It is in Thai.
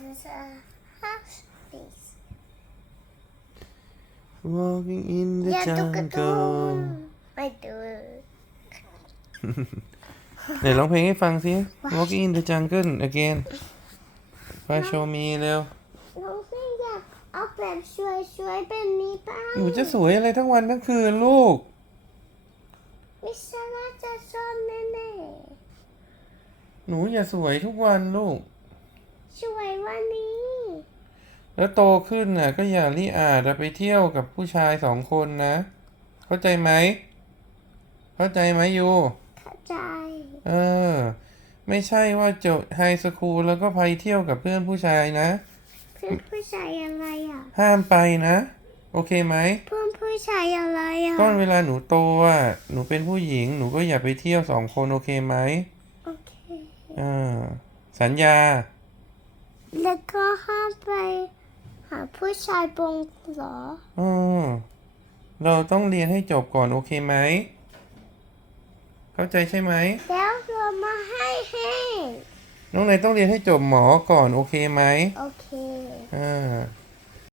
There's a house, please. Walking in the อย่าตุ๊กตู jungle ไม่ดูไหนร้องเพลงให้ฟังสิ Walking in the jungle again ไปโชว์มีเร็ว น้องไม่อยากเอาแบบสวยๆแบบนี้บ้างหนูจะสวยอะไรทั้งวันทั้งคืนลูกมิสซาร่าจะชอบแน่หนูอย่าสวยทุกวันลูก ๆสวยวันนี้ แล้วโตขึ้นน่ะ ก็อย่ารีอาจจะไปเที่ยวกับผู้ชายสองคนนะ เข้าใจไหม เข้าใจไหมยูเข้าใจ เออ ไม่ใช่ว่าจบไฮสคูลแล้วก็ไปเที่ยวกับเพื่อนผู้ชายนะ เพื่อนผู้ชายอะไรอะ ห้ามไปนะ โอเคไหม เพื่อนผู้ชายอะไรอะ ก็เวลาหนูโตอะ หนูเป็นผู้หญิง หนูก็อย่าไปเที่ยวสองคนโอเคไหม โอเค อ่า สัญญา แล้วก็ห้ามไปหาผู้ชายบงเหรออืมเราต้องเรียนให้จบก่อนโอเคไหม เข้าใจใช่ไหม แล้วเรามาให้ให้น้องนายต้องเรียนให้จบหมอก่อนโอเคไหม โอเค อ่า